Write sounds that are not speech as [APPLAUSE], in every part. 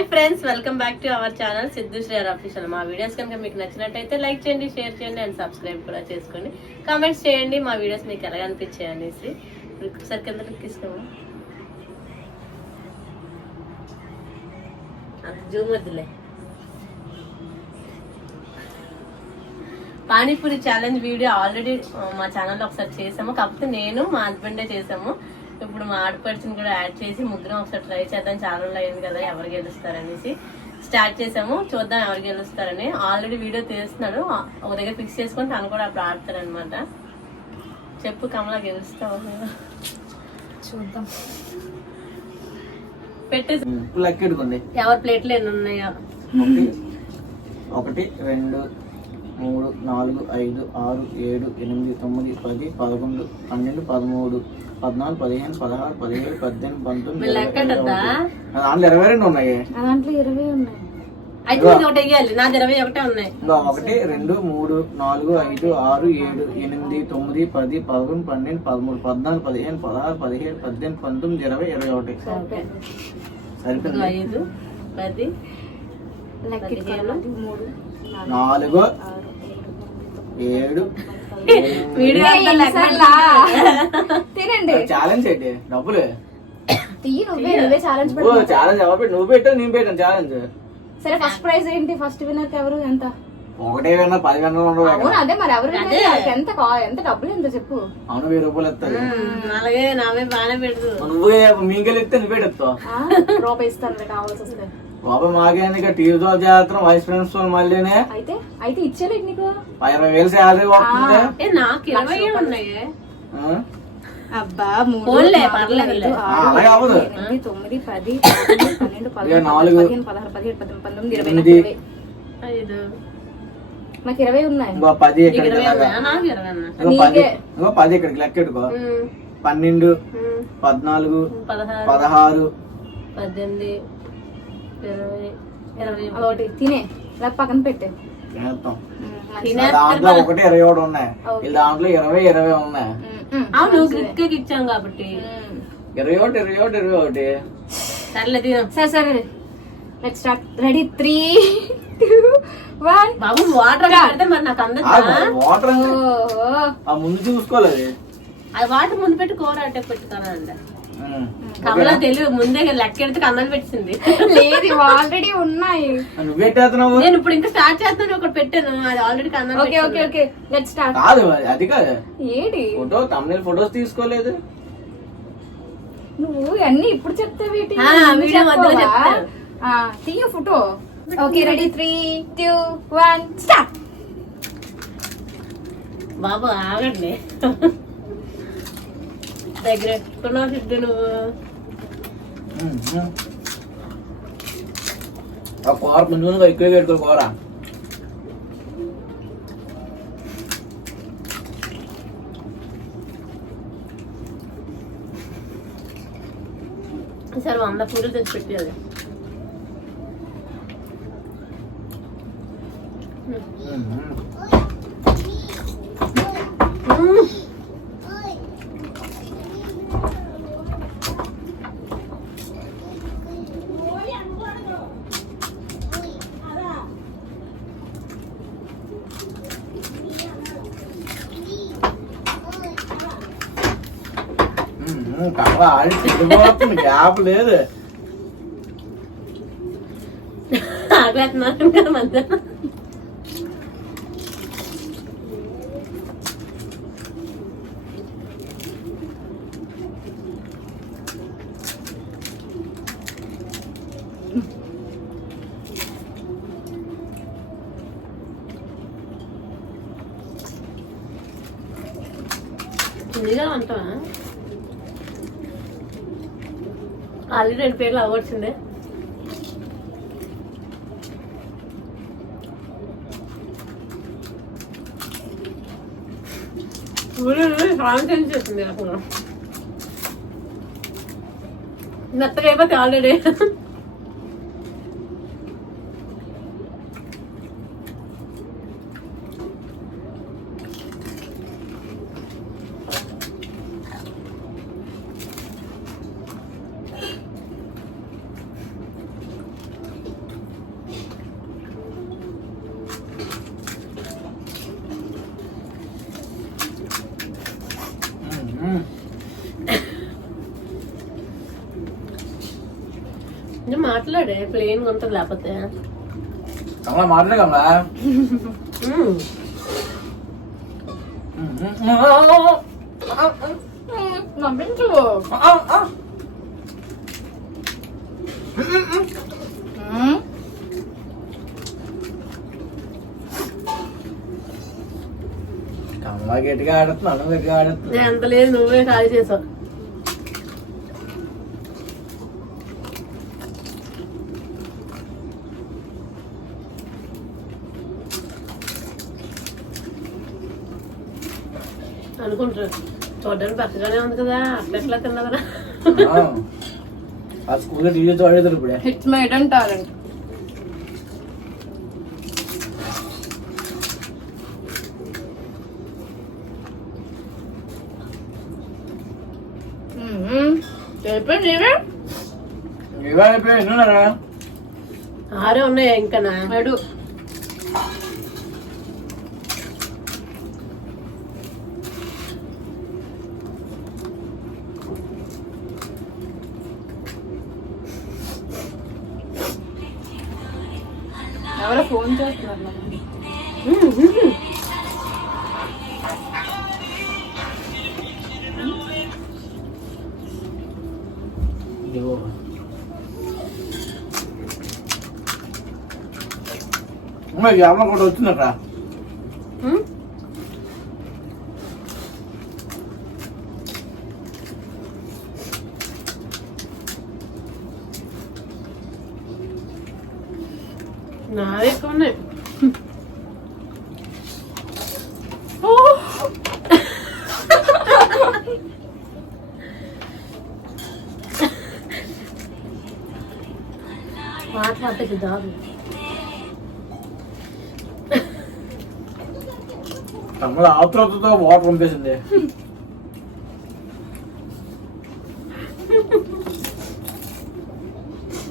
Hi friends welcome back to our channel Siddhu Shreyar official. మా videos కనుక మీకు నచ్చినట్టయితే లైక్ చేయండి షేర్ చేయండి అండ్ సబ్స్క్రైబ్ కూడా చేసుకోండి. కామెంట్స్ చేయండి మా వీడియోస్ మీకు ఎలా అనిపించాయి అనేసి. ఒకసారి కింద ఇస్తాము జూమ్ వద్దులే. పానీపూరి ఛాలెంజ్ వీడియో ఆల్రెడీ మా ఛానల్లో ఒకసారి చేసాము. కాకపోతే నేను మా హస్బెండే చేసాము. ఇప్పుడు మా ఆడపడిచిని కూడా యాడ్ చేసి ముగ్గురం ఒకసారి ట్రై చేద్దాం. ఛానల్లో అయింది కదా ఎవరు గెలుస్తారనేసి. స్టార్ట్ చేసాము. చూద్దాం ఎవరు గెలుస్తారని. ఆల్రెడీ వీడియో తీస్తున్నాడు. ఒక దగ్గర ఫిక్స్ చేసుకొని తను కూడా అప్పుడు ఆడతారనమాట చెప్పు కమలా గెలుస్తావు చూద్దాం. పెట్టేసి ఎవరి ప్లేట్లు ఎన్ని ఉన్నాయో? ఒకటి ఒకటి రెండు మూడు నాలుగు ఐదు ఆరు ఏడు ఎనిమిది తొమ్మిది పది పదకొండు పన్నెండు పదమూడు పద్నాలుగు పదిహేను పదహారు పదిహేడు పద్దెనిమిది పంతొమ్మిది దాంట్లో ఇరవై రెండు ఉన్నాయి. దాంట్లో ఇరవై ఉన్నాయి. ఒకటి రెండు మూడు నాలుగు ఐదు ఆరు ఏడు ఎనిమిది తొమ్మిది పది పదకొండు పన్నెండు పదమూడు పద్నాలుగు పదిహేను పదహారు పదిహేడు పద్దెనిమిది పంతొమ్మిది ఇరవై ఇరవై ఒకటి. ఓకే సరిపోయింది. నాలుగు ఏడు వీడియో? తినండి. ఛాలెంజ్ ఏంటి డబ్బులు తీయి నువ్వే నువ్వే ఛాలెంజ్ నువ్వు పెట్టు ఛాలెంజ్ ఎవరు పెట్టు? నువ్వు పెట్టావు నేను పెట్టాను ఛాలెంజ్ సరే ఫస్ట్ ప్రైజ్ ఏంటి? ఫస్ట్ విన్నర్ ఎవరు? ఎంత? ఒకటే పది ఉండవు అదే మరి ఎవరు ఎంత ఎంత డబ్బులు ఎంత చెప్పు. అవును వెయ్యి రూపాయలు ఎత్తాయి ఉమ్, అలాగే నావే బాగానే పెడదు నువ్వే మీకెళ్ళి ఎత్తే నువ్వు ఆ, రూపాయి ఇస్తాను కావాల్సి వస్తే. బాబా మాకేందుకు టీవీ తో చేస్తాం వైస్ ప్రిన్సిపల్ మళ్ళీనే అయితే అయితే ఇచ్చేలేదు నీకు? ఇరవై వేలు శాలరీ వస్తుంది ఏ నాకు ఇరవై ఉన్నాయి? అబ్బా అలాగే అవ్వదు. ఎనిమిది తొమ్మిది పది పన్నెండు. పదిహేను పదహారు పదిహేడు పద్దెనిమిది పంతొమ్మిది ఇరవై. ఐదు. నాకు ఇరవై ఉన్నాయి? ఇంకో పది ఇంకో పది ఇక్కడికి లెక్క పన్నెండు పద్నాలుగు పదహారు. పదహారు పద్దెనిమిది. ఒకటి. తినే. లేక పక్కన పెట్టే. దాంట్లో. ఒకటి ఇరవై ఒకటి ఉన్నాయి. వీళ్ళ దాంట్లో ఇరవై ఇరవై ఉన్నాయి. అవును క్రికెట్ ఇచ్చాం కాబట్టి. ఇరవై ఒకటి ఇరవై ఒకటి ఇరవై ఒకటి. సర్లే తిను. సరే సరే. స్టార్ట్ రెడీ త్రీ బాబు వాటర్ మరి నాకు అందదా వాటర్ ముందు చూసుకోలేదు అది. వాటర్ ముందు పెట్టి కూర అట్టే పెట్టుకోనా అంట ఉమ్. కమలా తెలివి ముందే లెక్క ఎడితే కన్నలు పెట్టింది. లేదు ఆల్రెడీ ఉన్నాయి. నేను ఇప్పుడు ఇంకా స్టార్ట్ చేస్తాను ఒకటి పెట్టాను. అది already కన్నలు okay okay okay let start కాదు అది- కాదు. ఏంటి ఫోటో తమిళ ఫొటోస్ తీసుకోలేదు. నువ్వు అన్ని ఇప్పుడు. ఆ, తీయ photo. Okay ready three two one start బాబు ఆగండి. దగ్గర ఎట్టుకున్నావు సిద్ధు నువ్వు ఉమ్, ఉమ్. ఆ కూర ముందు ఎక్కువ పెట్టుకో కూర సరే వంద పూలు తెచ్చి పెట్టేది ఉమ్, తిరిగిపోతుంది గ్యాప్ లేదు. ఆగలేస్తున్నాను కదా ఆల్రెడీ రెండు పేర్లు అవ్వచ్చిందే కాన్ఫిడెన్స్ చేస్తుంది అసలు. మెత్తగా అయిపోతే ఆల్రెడీ మాట్లాడే ప్లేన్ ఉంటుంది లేకపోతే కమలా మాట్లాడే కమలా మ్మ్. నవ్వించు మ్మ్. కమలా గట్టిగా ఆడుతున్నాను గట్టిగా ఆడుతున్నా నేను అంత లేదు నువ్వే ఖాళీ చేసావు అనుకుంటారు. చూడడానికి పక్కగానే ఉంది కదా అట్లా ఎట్లా తిన్నదరా ఆ స్కూల్లో టీవీ చూడలేదు ఇప్పుడే. హిట్స్ మేడ్ అండ్ టాలెంట్ చెప్పండి నీవే ఇవాళ అయిపోయి ఎన్నున్నారా ఆరే ఉన్నాయి ఇంకా నా అడు ఎవరో ఫోన్ చేస్తున్నారు నాకు. మ్మ్, మ్మ్. ఇదిగో. అమ్మ ఈ అమ్మ కూడా వచ్చిందట మ్మ్? నావి ఎక్కువ ఉన్నాయి మాట్లాడితే దాదు ఆత్రుతతో వాటర్ పంపేసింది.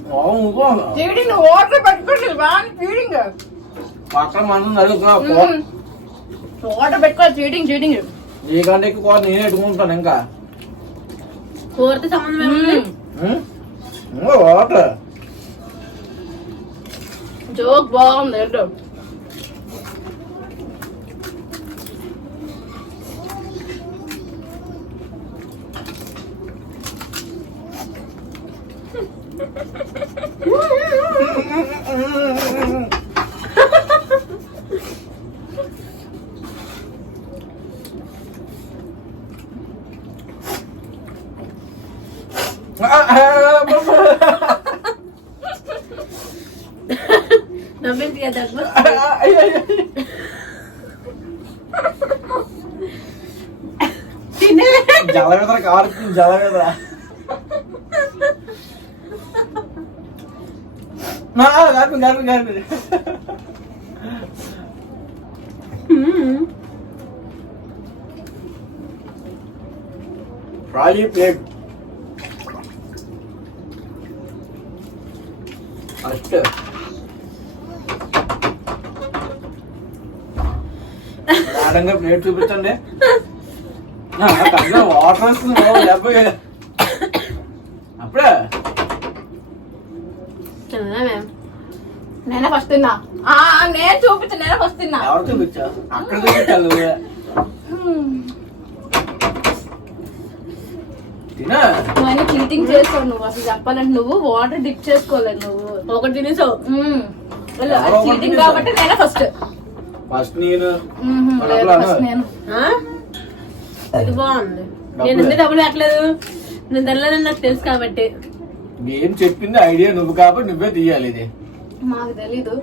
నువ్వు వాటర్ పెట్టుకోండి బాగా చీటింగ్ పక్కన మనం అడుగుతున్నా వాటర్ పెట్టుకోవాలి చీటింగ్ చీటింగ్ నీకంటే ఎక్కువ కూర నేనే ఎట్టుకుంటాను ఇంకా. కూరతో సంబంధం వాటర్. జోక్ బాగుంది ఏంటో నవ్వింది కదా దగ్గర తినే జల మీద కాదు కాదు కాదు మ్మ్. ఖాళీ ప్లేట్ ఫస్ట్ మేడంగా ప్లేట్ చూపించండి. వాటర్ వస్తుంది బాబు, లేకపోతే అప్పుడే. నేనే ఫస్ట్ తిన్నా. ఆ, నేను చూపించా నేనే ఫస్ట్ తిన్నా. ఎవరు చూపించా? అక్కడ చూపించాలి నువ్వే. చీటింగ్ చేస్తావు నువ్వు. అసలు చెప్పాలంటే నువ్వు వాటర్ డిప్ చేసుకోలేదు నువ్వు. ఒకటి తినేసావు? చీటింగ్. కాబట్టి నేనే ఫస్ట్ ఫస్ట్ నేను. నేను? ఇది బాగుంది. నేను ఎందుకు డబ్బులు పెట్టలేదు? నేను తినలేదని నాకు తెలుసు కాబట్టి. నేను చెప్పింది ఐడియా నువ్వు కాబట్టి నువ్వే తీయాలి ఇది. మాకు తెలీదు.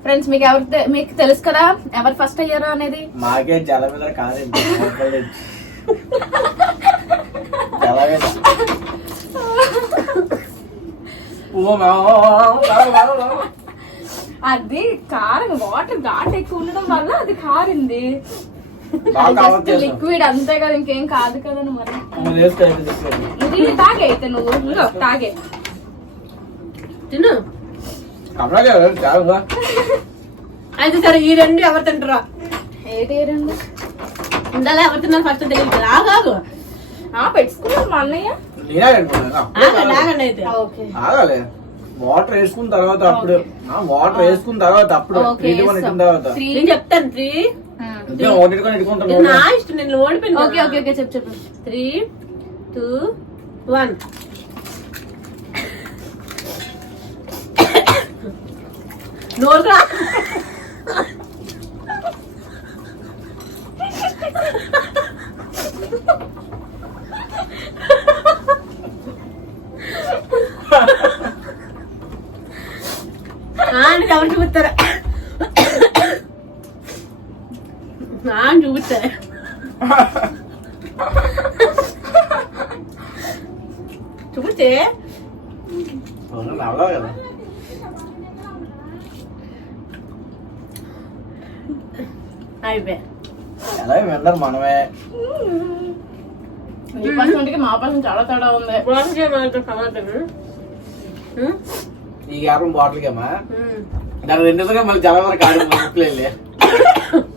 ఫ్రెండ్స్ మీకు ఎవరు మీకు తెలుసు కదా? ఎవరు ఫస్ట్ అయ్యారో అనేది? మాకే జల మీద కాదండి. జల మీద. ఓ మా- అది కారం వాటర్ ఘాట్ ఎక్కువ ఉండడం వల్ల అది కారింది. లిక్విడ్ అంతే కదా ఇంకేం కాదు కదా మరి. తాగే అయితే నువ్వు ఇంకో తాగే. తిను. అయితే సరే ఈ రెండు ఎవరు తింటారా? ఏది రండి? ఇందాల ఎవరు తిన్నారు ఫస్ట్ తెలియదు కదా. ఆగాగు ఆ పెట్టుకున్నాను మా అన్నయ్య. వాటర్ వేసుకున్న తర్వాత అప్పుడు. వాటర్ వేసుకున్న తర్వాత అప్పుడు. చెప్తాను త్రీ నా ఇష్టం నేను ఓడిపోయింది ఓకే ఓకే ఓకే చెప్పు చెప్పు. త్రీ టూ వన్ నోరుగా అని ఎవరు చూపుతారా అని చూపుతారా కదా? అయిపోయా. ఎలా విన్నారు మనమే? నీ పర్సన్కి మా పర్సన్ చాలా తేడా ఉంది. ఈ గ్యాప్ బాటిల్ కేమా. దాని రెండుగా మళ్ళీ జలవర కాడి ముక్కులు వెళ్ళి [COUGHS]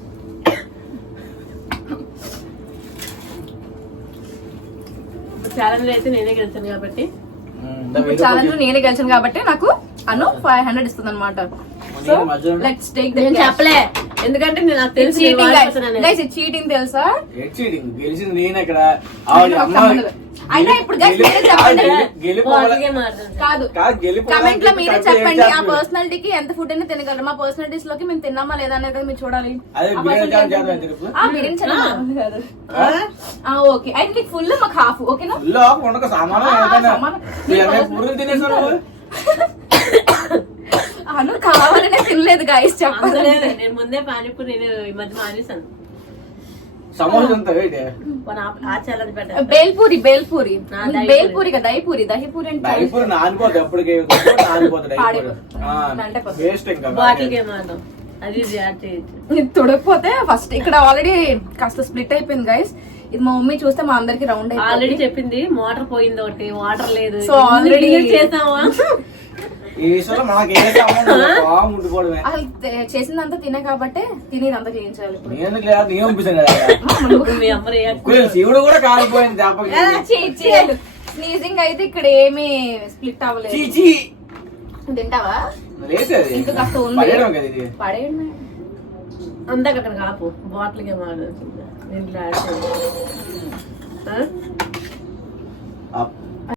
ఛాలెంజ్ అయితే నేనే గెలిచాను కాబట్టి. ఛాలెంజ్ నేనే గెలిచాను కాబట్టి నాకు అను ఫైవ్ హండ్రెడ్ ఇస్తుంది అనమాట సో లెట్స్ టేక్ నేను చెప్పలే. ఎందుకంటే నేను నాకు తెలిసి చీటింగ్ తెలుసా? చీటింగ్ గెలిచింది నేను ఇక్కడ. అయినా ఇప్పుడు. కాదు. కమెంట్లో మీరే చెప్పి చెప్పండి. ఆ పర్సనాలిటీకి ఎంత ఫుడ్ అయినా తినగలరు. మా పర్సనాలిటీస్లోకి మేము తిన్నామా లేదా అనేది కదా మీరు చూడాలి. ఓకే. అయితే నీకు ఫుల్ మాకు హాఫ్ ఓకేనా? అను కావాలనే తినలేదు గాయస్ చెప్పలేదు నేను ముందే పానీపూరి నేను ఈ మధ్య మానేశాను సమోసా ఎంత వెయిట్ మన ఆ- ఆ ఛాలెంజ్ పెట్టాను బేల్పూరి బేల్పూరి. దహిపూరి. బేల్పూరి కదా దహిపూరి దహిపూరి అంటే డైపూర్ నానిపోతుంది ఎప్పటికి. వేస్ట్ ఇంకా అది తుడకపోతే ఫస్ట్ ఇక్కడ ఆల్రెడీ కాస్త స్ప్లిట్ అయిపోయింది గైస్ ఇది మా మమ్మీ చూస్తే మా అందరికి రౌండ్ ఆల్రెడీ చెప్పింది మోటార్ పోయింది ఒకటి వాటర్ లేదు. already- ఇన్ని చేసామా చేసిందంతా తినే కాబట్టి తినేదంతా చేయించాలి శివుడు కూడా కాలిపోయింది స్నీజింగ్ అయితే ఇక్కడ ఏమీ స్ప్లిట్ అవ్వలేదు. చీచి తింటావా? లేసేది. ఇంకా కాస్త ఉంది. పడేయడం అందాక అక్కడ కాపు. ఆ? అప్.